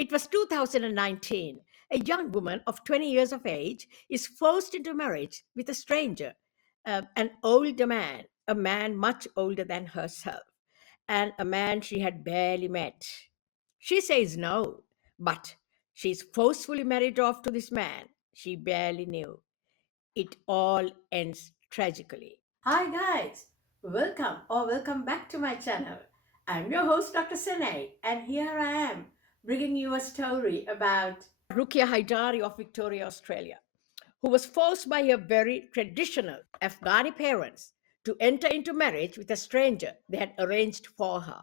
It was 2019. A young woman of 20 years of age is forced into marriage with a stranger, an older man, a man much older than herself, and a man she had barely met. She says no, but she's forcefully married off to this man she barely knew. It all ends tragically. Hi, guys. Welcome back to my channel. I'm your host, Dr. Senay, and here I am bringing you a story about Ruqia Haidari of Victoria, Australia, who was forced by her very traditional Afghani parents to enter into marriage with a stranger they had arranged for her.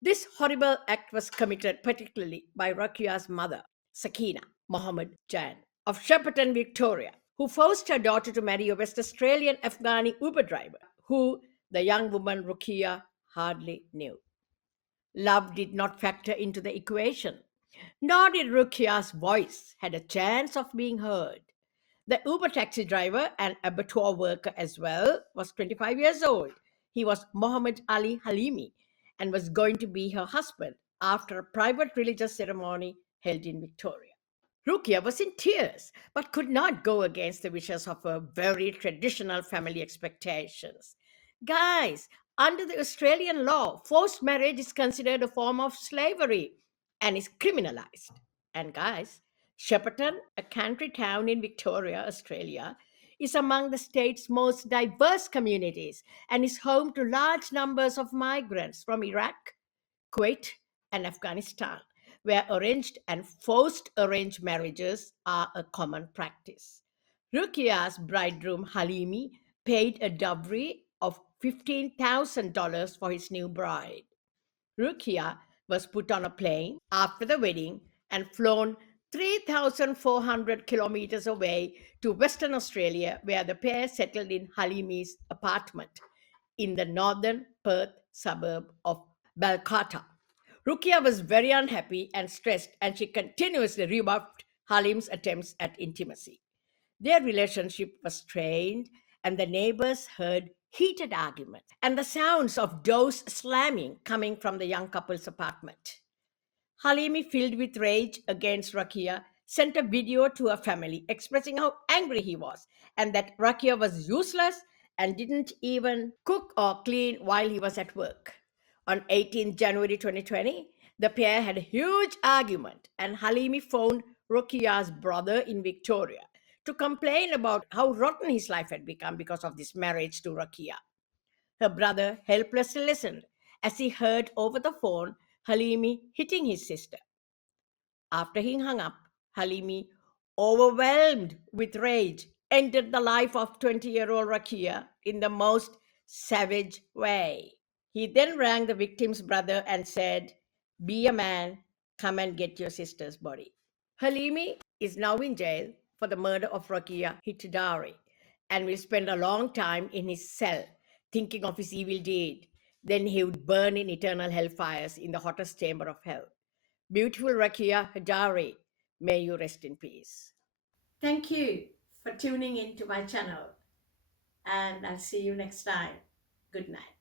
This horrible act was committed particularly by Ruqia's mother, Sakina Mohammed Jan of Shepparton, Victoria, who forced her daughter to marry a West Australian Afghani Uber driver who the young woman Ruqia hardly knew. Love did not factor into the equation, nor did Ruqia's voice had a chance of being heard. The Uber taxi driver and abattoir worker as well was 25 years old. He was Mohammed Ali Halimi and was going to be her husband after a private religious ceremony held in Victoria. Rukia was in tears, but could not go against the wishes of her very traditional family expectations. Guys, under the Australian law, forced marriage is considered a form of slavery and is criminalized. And guys, Shepparton, a country town in Victoria, Australia, is among the state's most diverse communities and is home to large numbers of migrants from Iraq, Kuwait, and Afghanistan, where arranged and forced arranged marriages are a common practice. Rukia's bridegroom Halimi paid a dowry of $15,000 for his new bride. Rukia was put on a plane after the wedding and flown 3,400 kilometers away to Western Australia, where the pair settled in Halimi's apartment in the northern Perth suburb of Balcata. Rukia was very unhappy and stressed, and she continuously rebuffed Halim's attempts at intimacy. Their relationship was strained, and the neighbors heard heated arguments and the sounds of doors slamming coming from the young couple's apartment. Halimi, filled with rage against Rakia, sent a video to her family expressing how angry he was and that Rakia was useless and didn't even cook or clean while he was at work. On 18 January 2020, the pair had a huge argument, and Halimi phoned Rokia's brother in Victoria to complain about how rotten his life had become because of this marriage to Rokia. Her brother helplessly listened as he heard over the phone Halimi hitting his sister. After he hung up, Halimi, overwhelmed with rage, ended the life of 20-year-old Rakia in the most savage way. He then rang the victim's brother and said, "Be a man, come and get your sister's body." Halimi is now in jail for the murder of Ruqia Haidari and will spend a long time in his cell thinking of his evil deed. Then he would burn in eternal hellfires in the hottest chamber of hell. Beautiful Ruqia Haidari, may you rest in peace. Thank you for tuning in to my channel, and I'll see you next time. Good night.